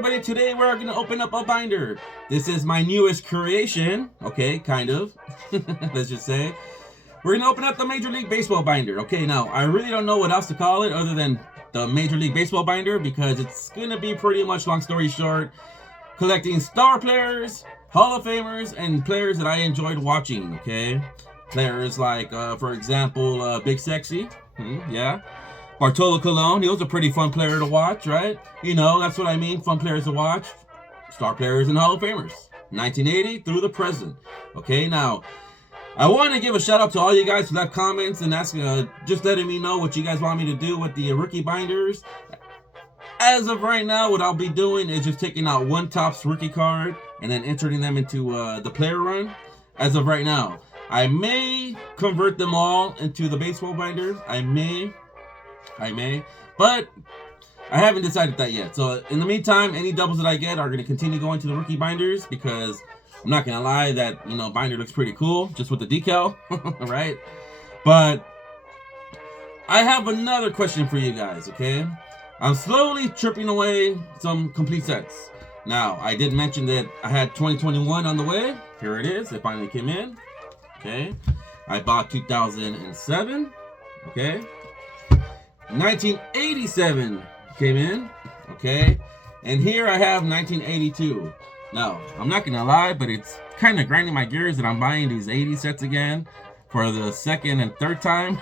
everybody, today we're going to open up a binder. This is my newest creation, okay, kind of, let's just say. We're going to open up the Major League Baseball binder. Okay, now, I really don't know what else to call it other than the Major League Baseball binder because it's going to be pretty much, long story short, collecting star players, Hall of Famers, and players that I enjoyed watching, okay? Players like, for example, Big Sexy, yeah. Bartolo Colon, he was a pretty fun player to watch, right? You know, that's what I mean, fun players to watch. Star players and Hall of Famers. 1980 through the present. Okay, now, I want to give a shout out to all you guys who left comments and ask, just letting me know what you guys want me to do with the rookie binders. As of right now, what I'll be doing is just taking out one Topps rookie card and then entering them into the player run. As of right now, I may convert them all into the baseball binder. I may, but I haven't decided that yet. So in the meantime, any doubles that I get are going to continue going to the rookie binders because I'm not going to lie that, you know, binder looks pretty cool just with the decal, right? But I have another question for you guys, okay? I'm slowly tripping away some complete sets. Now, I did mention that I had 2021 on the way. Here it is. It finally came in. Okay. I bought 2007. Okay. 1987 came in. Okay. And here I have 1982. Now, I'm not going to lie, but it's kind of grinding my gears that I'm buying these 80 sets again for the second and third time.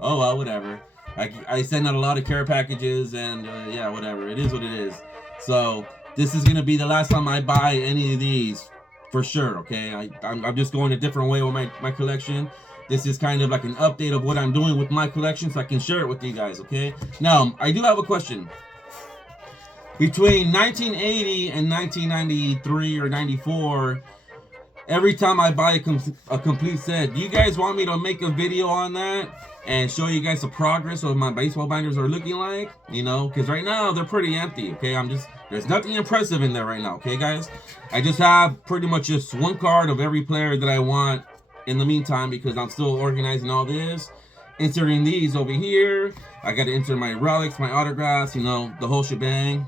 Oh, well, whatever. I send out a lot of care packages and yeah, whatever. It is what it is. So this is going to be the last time I buy any of these for sure, okay? I'm just going a different way with my collection. This is kind of like an update of what I'm doing with my collection so I can share it with you guys, okay? Now, I do have a question. Between 1980 and 1993 or 94, every time I buy a complete set, do you guys want me to make a video on that and show you guys the progress of my baseball binders are looking like? You know, because right now they're pretty empty, okay? There's nothing impressive in there right now, okay, guys? I just have pretty much just one card of every player that I want in the meantime because I'm still organizing all this. Inserting these over here. I got to insert my relics, my autographs, you know, the whole shebang.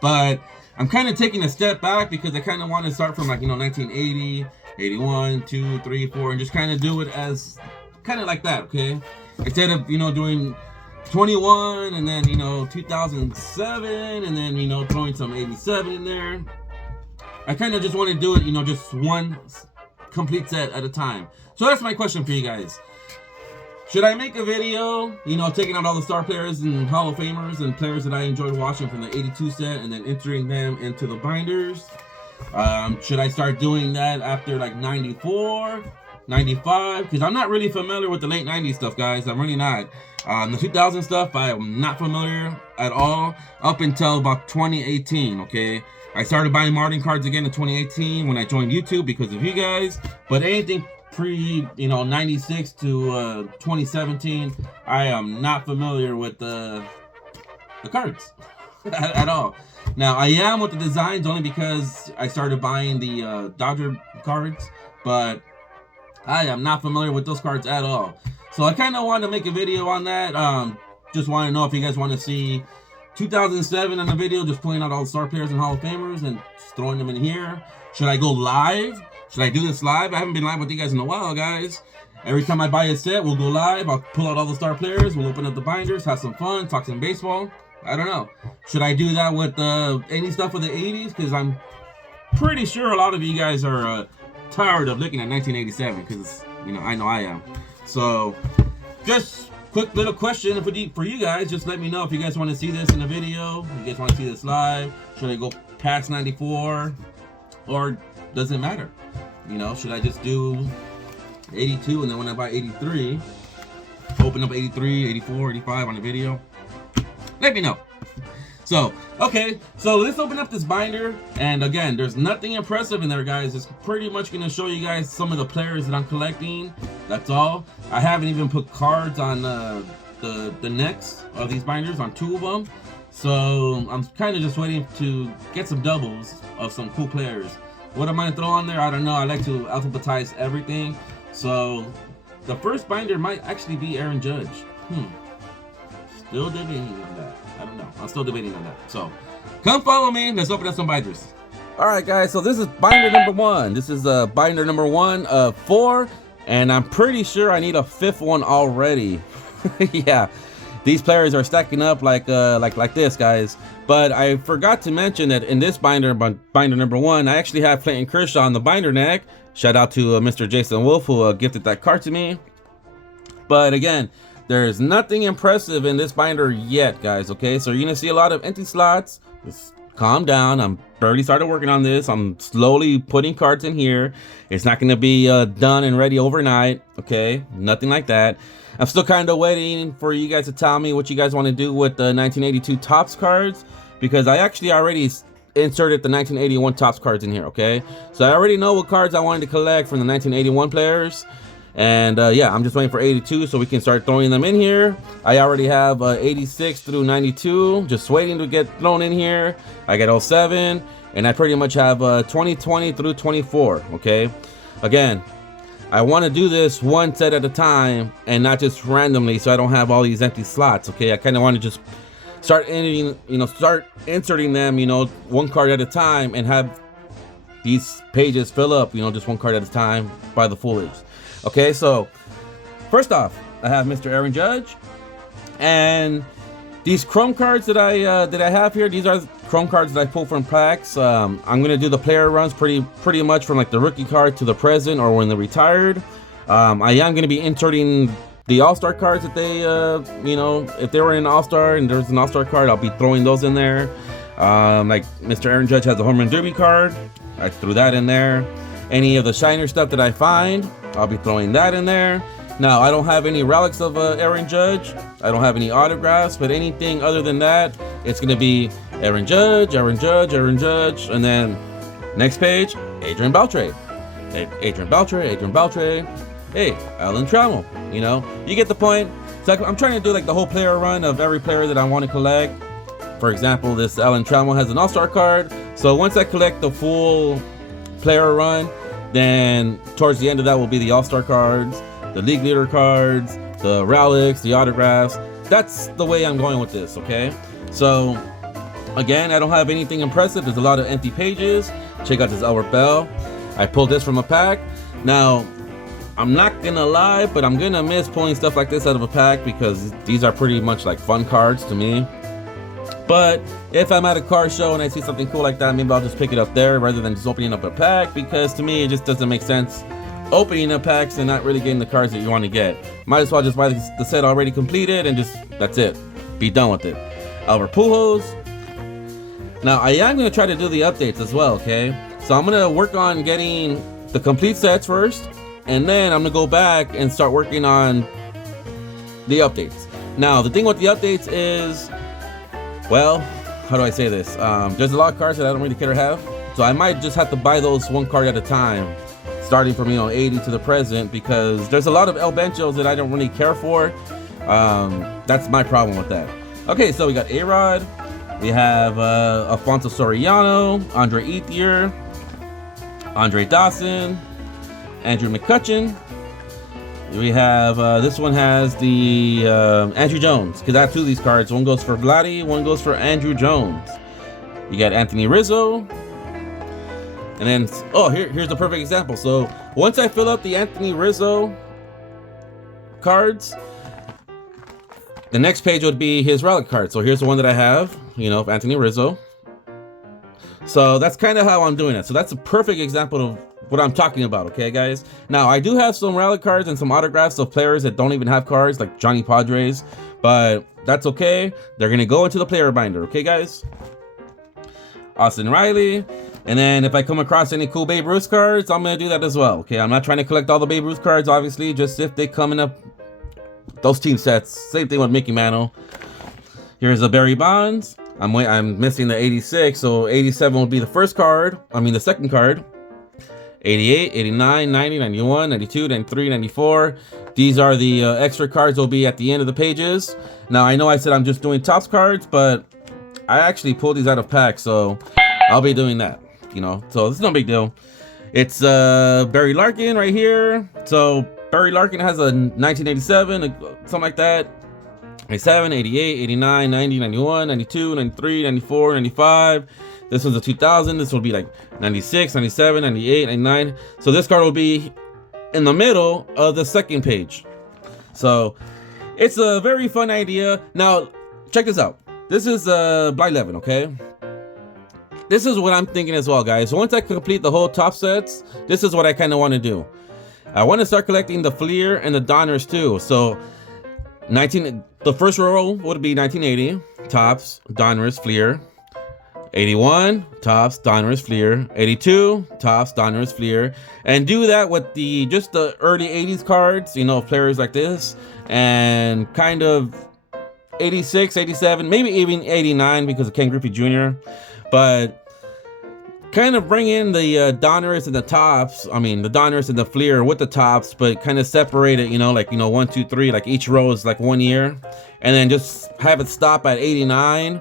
But I'm kind of taking a step back because I kind of want to start from like, you know, 1980, 81, 2, 3, 4, and just kind of do it as kind of like that, okay? Instead of, you know, doing 21 and then, you know, 2007 and then, you know, throwing some 87 in there. I kind of just want to do it, you know, just one complete set at a time. So that's my question for you guys. Should I make a video, you know, taking out all the star players and Hall of Famers and players that I enjoyed watching from the 82 set and then entering them into the binders? Should I start doing that after like 94, 95? Because I'm not really familiar with the late 90s stuff, guys. I'm really not. The 2000 stuff, I am not familiar at all up until about 2018, okay? I started buying Martin cards again in 2018 when I joined YouTube because of you guys. But anything pre, you know, 96 to 2017, I am not familiar with the cards at all. Now, I am with the designs only because I started buying the Dodger cards, but I am not familiar with those cards at all. So I kind of wanted to make a video on that. Just want to know if you guys want to see 2007 in the video, just pulling out all the star players and Hall of Famers and just throwing them in here. Should I go live? Should I do this live? I haven't been live with you guys in a while, guys. Every time I buy a set, we'll go live. I'll pull out all the star players. We'll open up the binders, have some fun, talk some baseball. I don't know. Should I do that with any stuff with the 80s? Because I'm pretty sure a lot of you guys are tired of looking at 1987. Because, you know I am. So, just quick little question for you guys. Just let me know if you guys want to see this in a video. If you guys want to see this live. Should I go past 94? Or does it matter? You know, should I just do 82 and then when I buy 83, open up 83, 84, 85 on the video? Let me know. So, okay, so let's open up this binder. And again, there's nothing impressive in there, guys. It's pretty much going to show you guys some of the players that I'm collecting. That's all. I haven't even put cards on the necks of these binders, on 2 of them. So, I'm kind of just waiting to get some doubles of some cool players. What am I going to throw on there? I don't know. I like to alphabetize everything. So, the first binder might actually be Aaron Judge. Still debating on that. I don't know. I'm still debating on that. So come follow me. Let's open up some binders. All right, guys. So this is binder number 1. This is binder number 1 of 4, and I'm pretty sure I need a 5th one already. Yeah, these players are stacking up like this, guys. But I forgot to mention that in this binder number 1, I actually have Clayton Kershaw on the binder neck. Shout out to Mr. Jason Wolf, who gifted that card to me. But again, there's nothing impressive in this binder yet, guys. Okay, so you're gonna see a lot of empty slots. Just calm down. I'm barely started working on this. I'm slowly putting cards in here. It's not gonna be done and ready overnight. Okay, nothing like that. I'm still kind of waiting for you guys to tell me what you guys want to do with the 1982 Topps cards, because I actually already inserted the 1981 Topps cards in here. Okay, so I already know what cards I wanted to collect from the 1981 players. And yeah, I'm just waiting for 82 so we can start throwing them in here. I already have 86 through 92 just waiting to get thrown in here. I got 07, and I pretty much have 2020 through 24. Okay, again, I want to do this one set at a time and not just randomly, so I don't have all these empty slots. Okay, I kind of want to just start inserting them, one card at a time, and have these pages fill up, just one card at a time by the Foolish. Okay, so first off, I have Mr. Aaron Judge, and these Chrome cards that I have here. These are Chrome cards that I pulled from packs. I'm gonna do the player runs pretty much from like the rookie card to the present or when they're retired. I am gonna be inserting the All-Star cards that they, if they were in All-Star and there's an All-Star card, I'll be throwing those in there. Like Mr. Aaron Judge has a Home Run Derby card. I threw that in there. Any of the Shiner stuff that I find, I'll be throwing that in there. Now, I don't have any relics of Aaron Judge. I don't have any autographs, but anything other than that, it's going to be Aaron Judge, Aaron Judge, Aaron Judge, and then next page, Adrian Beltre. Adrian Beltre, Adrian Beltre. Hey, Alan Trammell. You get the point. So I'm trying to do like the whole player run of every player that I want to collect. For example, this Alan Trammell has an All-Star card. So once I collect the full player run, then towards the end of that will be the All-Star cards, the league leader cards, the relics, the autographs. That's the way I'm going with this, okay? So again, I don't have anything impressive. There's a lot of empty pages. Check out this Albert Bell. I pulled this from a pack. Now, I'm not gonna lie, but I'm gonna miss pulling stuff like this out of a pack because these are pretty much like fun cards to me. But if I'm at a car show and I see something cool like that, maybe I'll just pick it up there rather than just opening up a pack, because to me it just doesn't make sense opening up packs and not really getting the cards that you want to get. Might as well just buy the set already completed and just, that's it, be done with it. Albert Pujols. Now I am going to try to do the updates as well, okay? So I'm going to work on getting the complete sets first, and then I'm going to go back and start working on the updates. Now the thing with the updates is, well, how do I say this? There's a lot of cards that I don't really care to have, so I might just have to buy those one card at a time, starting from 80 to the present, because there's a lot of El Benchos that I don't really care for. That's my problem with that. Okay, so we got A-Rod, we have Alfonso Soriano, Andre Ethier, Andre Dawson, Andrew McCutchen. We have, this one has the Andrew Jones, because I have two of these cards. One goes for Vladdy, one goes for Andrew Jones. You got Anthony Rizzo. And then, oh, here's the perfect example. So once I fill up the Anthony Rizzo cards, the next page would be his relic card. So here's the one that I have, of Anthony Rizzo. So that's kind of how I'm doing it. So that's a perfect example of what I'm talking about, okay, guys? Now, I do have some relic cards and some autographs of players that don't even have cards, like Johnny Padres, but that's okay. They're going to go into the player binder, okay, guys? Austin Riley. And then if I come across any cool Babe Ruth cards, I'm going to do that as well, okay? I'm not trying to collect all the Babe Ruth cards, obviously, just if they come in those team sets. Same thing with Mickey Mantle. Here's a Barry Bonds. I'm missing the 86, so 87 will be the the second card. 88, 89, 90, 91, 92, 93, 94. These are the extra cards will be at the end of the pages. Now, I know I said I'm just doing Topps cards, but I actually pulled these out of packs, so I'll be doing that, So it's no big deal. It's Barry Larkin right here. So Barry Larkin has a 1987, something like that. 87, 88, 89, 90, 91, 92, 93, 94, 95. This one's a 2000. This will be like 96, 97, 98, 99. So this card will be in the middle of the second page. So it's a very fun idea. Now, check this out. This is Blind 11, okay? This is what I'm thinking as well, guys. So once I complete the whole top sets, this is what I kind of want to do. I want to start collecting the Fleer and the Donruss too. So the first row would be 1980, Topps, Donruss, Fleer. 81, Topps, Donruss, Fleer. 82, Topps, Donruss, Fleer. And do that with just the early 80s cards, you know, players like this. And kind of 86, 87, maybe even 89 because of Ken Griffey Jr. But kind of bring in the Donruss and the Topps. I mean, the Donruss and the Fleer with the Topps, but kind of separate it, you know, like, you know, 1, 2, 3, like each row is like 1 year. And then just have it stop at 89.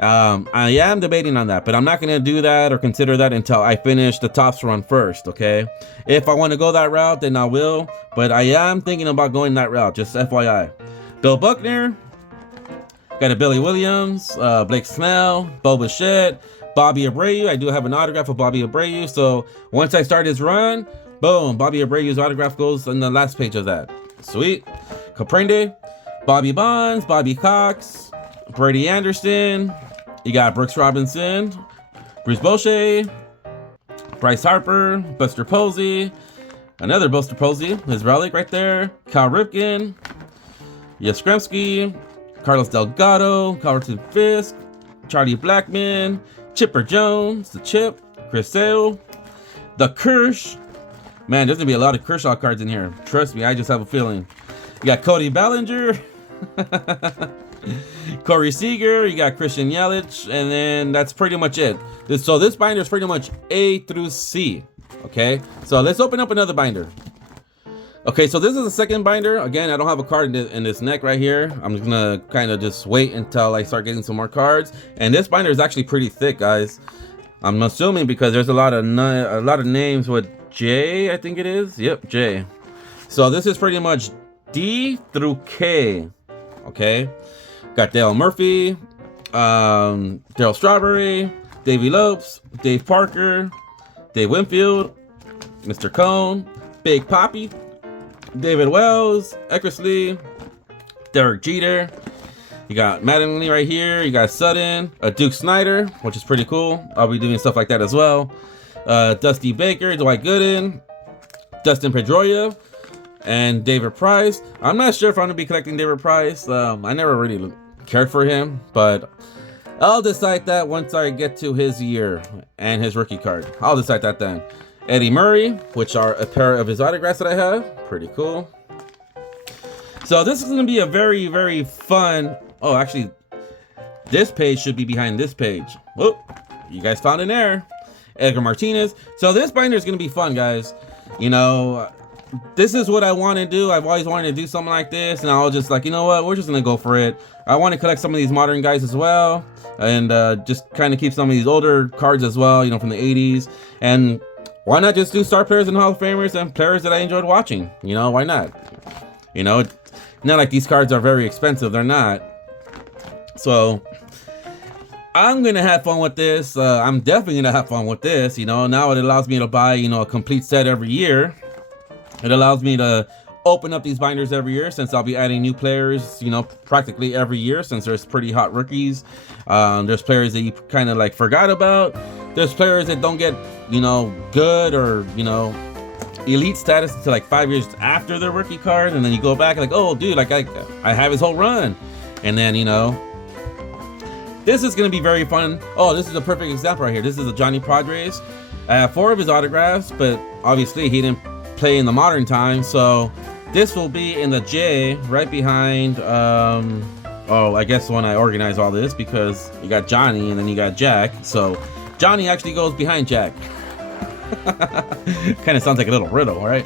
I am debating on that, but I'm not going to do that or consider that until I finish the Topps run first, okay? If I want to go that route, then I will, but I am thinking about going that route, just FYI. Bill Buckner, got a Billy Williams, Blake Snell, Bo Bichette, Bobby Abreu. I do have an autograph of Bobby Abreu, so once I start his run, boom, Bobby Abreu's autograph goes on the last page of that. Sweet. Comprende, Bobby Bonds, Bobby Cox, Brady Anderson. You got Brooks Robinson, Bruce Bochy, Bryce Harper, Buster Posey, another Buster Posey, his relic right there, Cal Ripken, Yastrzemski, Carlos Delgado, Carlton Fisk, Charlie Blackmon, Chipper Jones, the Chip, Chris Sale, the Kersh. Man, there's gonna be a lot of Kershaw cards in here. Trust me, I just have a feeling. You got Cody Bellinger, Corey Seager, you got Christian Yelich, and then that's pretty much it. So this binder is pretty much A through C. Okay, so let's open up another binder. Okay, so this is the second binder. Again, I don't have a card in this neck right here. I'm just gonna kind of just wait until I start getting some more cards. And this binder is actually pretty thick, guys. I'm assuming because there's a lot of names with J, I think it is. Yep, J. So this is pretty much D through K. Okay, got Dale Murphy, Darryl Strawberry, Davey Lopes, Dave Parker, Dave Winfield, Mr. Cone, Big Papi, David Wells, Eckersley, Derek Jeter. You got Mattingly right here. You got Sutton, Duke Snyder, which is pretty cool. I'll be doing stuff like that as well. Dusty Baker, Dwight Gooden, Dustin Pedroia, and David Price. I'm not sure if I'm gonna be collecting David Price. I never really cared for him, but I'll decide that once I get to his year and his rookie card. I'll decide that then. Eddie Murray, which are a pair of his autographs that I have. Pretty cool. So this is gonna be a very, very fun. Oh, actually, this page should be behind this page. Whoop, you guys found an error. Edgar Martinez. So this binder is gonna be fun, guys. You know, this is what I want to do. I've always wanted to do something like this, and I was just like, you know what, we're just gonna go for it. I want to collect some of these modern guys as well, and just kind of keep some of these older cards as well, you know, from the 80s. And why not just do star players and Hall of Famers and players that I enjoyed watching? You know, why not? You know, it's not like these cards are very expensive. They're not. So I'm gonna have fun with this. I'm definitely gonna have fun with this. You know, now it allows me to buy, you know, a complete set every year. It allows me to open up these binders every year, since I'll be adding new players, you know, practically every year, since there's pretty hot rookies. There's players that you kind of like forgot about. There's players that don't get, you know, good or, you know, elite status until like 5 years after their rookie card, and then you go back like, oh dude, like I have his whole run. And then, you know, this is gonna be very fun. Oh, this is a perfect example right here. This is a Johnny Padres. I have 4 of his autographs, but obviously he didn't play in the modern time, so this will be in the J, right behind oh, I guess when I organize all this, because you got Johnny and then you got Jack, so Johnny actually goes behind Jack. Kind of sounds like a little riddle, right?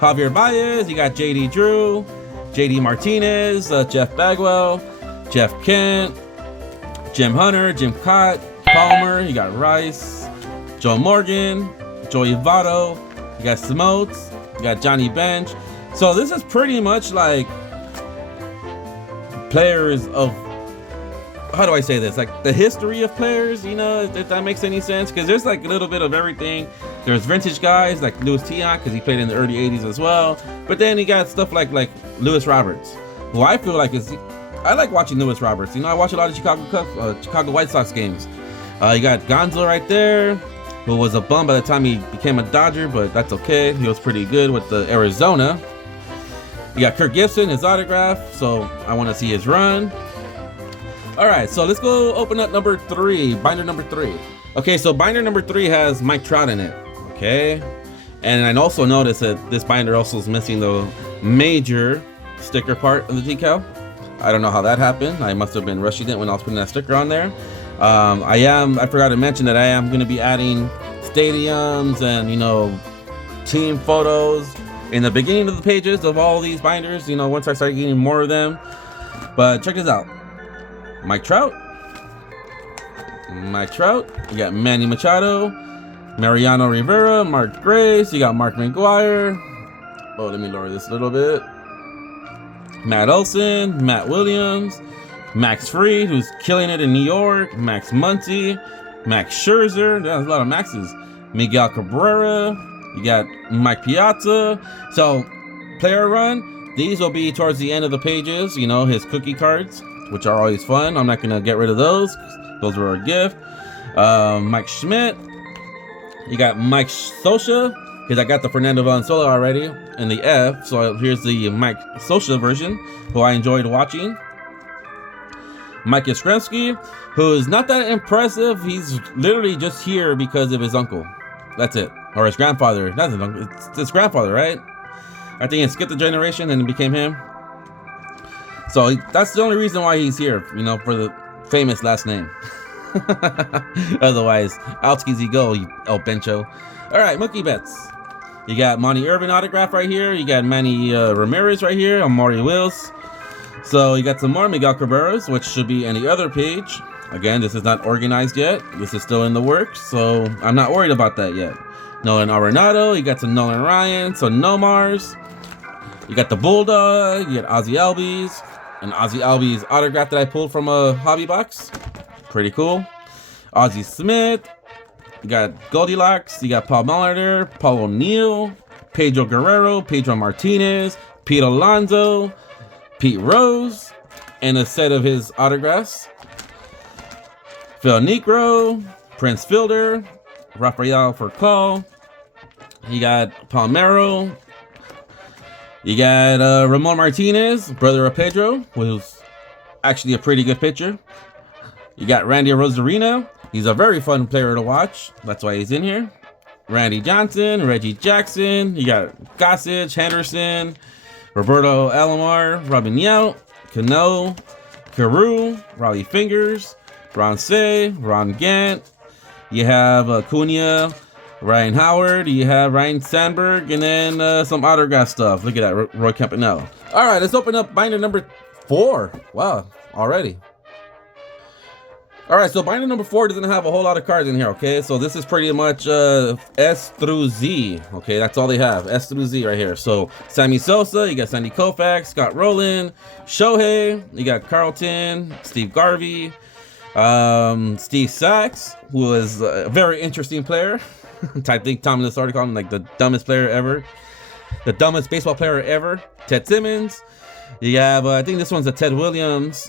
Javier Baez, you got JD Drew, JD Martinez, Jeff Bagwell, Jeff Kent, Jim Hunter, Jim Cott, Palmer, you got Rice, Joe Morgan, Joey Votto, you got Smotes, you got Johnny Bench. So this is pretty much like players of, how do I say this? Like the history of players, you know, if that makes any sense. Because there's like a little bit of everything. There's vintage guys like Louis Tiant, because he played in the early 80s as well. But then you got stuff like Louis Roberts, who I feel like is, I like watching Louis Roberts. You know, I watch a lot of Chicago White Sox games. You got Gonzo right there, who was a bum by the time he became a Dodger, but that's okay. He was pretty good with the Arizona. You got Kirk Gibson, his autograph, so I want to see his run. All right, so let's go open up number 3, binder number 3. Okay, so binder number 3 has Mike Trout in it, okay? And I also noticed that this binder also is missing the major sticker part of the decal. I don't know how that happened. I must have been rushing it when I was putting that sticker on there. I forgot to mention that I am going to be adding stadiums and, you know, team photos in the beginning of the pages of all these binders, you know, once I start getting more of them. But check this out. Mike Trout. You got Manny Machado, Mariano Rivera, Mark Grace. You got Mark McGwire. Oh, let me lower this a little bit. Matt Olson, Matt Williams, Max Fried, who's killing it in New York, Max Muncy, Max Scherzer. There's a lot of Maxes. Miguel Cabrera. You got Mike Piazza. So, player run. These will be towards the end of the pages. You know, his cookie cards, which are always fun. I'm not gonna get rid of those. Those were a gift. Mike Schmidt. You got Mike Scioscia, because I got the Fernando Valenzuela already in the F. So here's the Mike Scioscia version, who I enjoyed watching. Mike Yastrzemski, who is not that impressive. He's literally just here because of his uncle. That's it. Or his grandfather. Not his uncle. It's his grandfather, right? I think it skipped a generation and it became him. So that's the only reason why he's here, you know, for the famous last name. Otherwise, Outskis you go, you El Bencho. All right, Mookie Betts. You got Monty Irvin autograph right here. You got Manny Ramirez right here. Amari Wills. So you got some more Miguel Cabreras, which should be any other page. Again, this is not organized yet. This is still in the works, so I'm not worried about that yet. Nolan Arenado. You got some Nolan Ryan, some Nomars. You got the Bulldog. You got Ozzie Albies. An Ozzie Albies autograph that I pulled from a hobby box. Pretty cool. Ozzie Smith. You got Goldilocks. You got Paul Molitor, Paul O'Neill, Pedro Guerrero, Pedro Martinez, Pete Alonso, Pete Rose, and a set of his autographs. Phil Niekro, Prince Fielder, Rafael Furcal. You got Palmeiro. You got Ramon Martinez, brother of Pedro, who's actually a pretty good pitcher. You got Randy Rosarina. He's a very fun player to watch. That's why he's in here. Randy Johnson, Reggie Jackson. You got Gossage, Henderson, Roberto Alomar, Robin Yount, Cano, Carew, Raleigh Fingers, Ron Say, Ron Gant. You have Acuna, Ryan Howard. You have Ryan Sandberg, and then some autograph stuff. Look at that, Roy Campanella. All right, let's open up binder number 4. Wow, already. All right, so binder number 4 doesn't have a whole lot of cards in here, okay? So this is pretty much S through Z, okay? That's all they have, S through Z right here. So Sammy Sosa, you got Sandy Koufax, Scott Rowland, Shohei, you got Carlton, Steve Garvey, Steve Sachs, who is a very interesting player. I think Tom Lasorda called him like the dumbest player ever. The dumbest baseball player ever. Ted Simmons. You have, I think this one's a Ted Williams,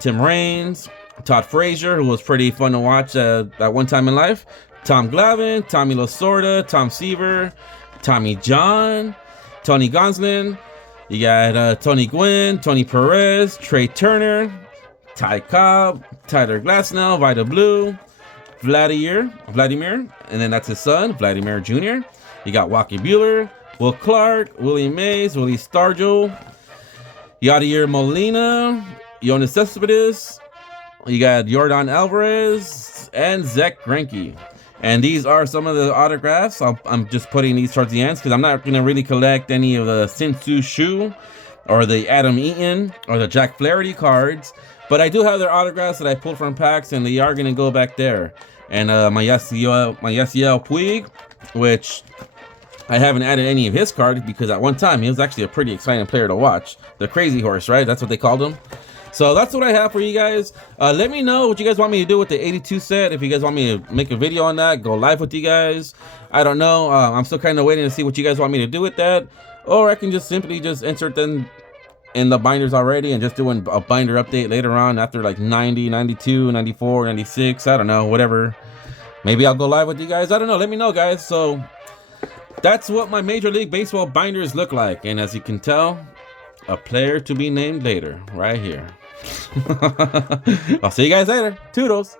Tim Raines, Todd Frazier, who was pretty fun to watch at one time in life. Tom Glavine, Tommy Lasorda, Tom Seaver, Tommy John, Tony Gonsolin. You got Tony Gwynn, Tony Perez, Trey Turner, Ty Cobb, Tyler Glasnow, Vida Blue, Vladimir, and then that's his son, Vladimir Jr. You got Joaquin Buehler, Will Clark, Willie Mays, Willie Stargell, Yadier Molina, Yoenis Cespedes. You got Yordan Alvarez and Zach Greinke. And these are some of the autographs. I'm just putting these towards the end because I'm not going to really collect any of the Sin-Soo Shu or the Adam Eaton or the Jack Flaherty cards. But I do have their autographs that I pulled from packs, and they are going to go back there. And my Yasiel Puig, which I haven't added any of his cards because at one time he was actually a pretty exciting player to watch. The Crazy Horse, right? That's what they called him. So that's what I have for you guys. Let me know what you guys want me to do with the 82 set. If you guys want me to make a video on that, go live with you guys. I don't know. I'm still kind of waiting to see what you guys want me to do with that. Or I can just simply just insert them in the binders already and just doing a binder update later on after like 90, 92, 94, 96. I don't know, whatever. Maybe I'll go live with you guys. I don't know. Let me know, guys. So that's what my Major League Baseball binders look like. And as you can tell, a player to be named later right here. I'll see you guys later. Toodles.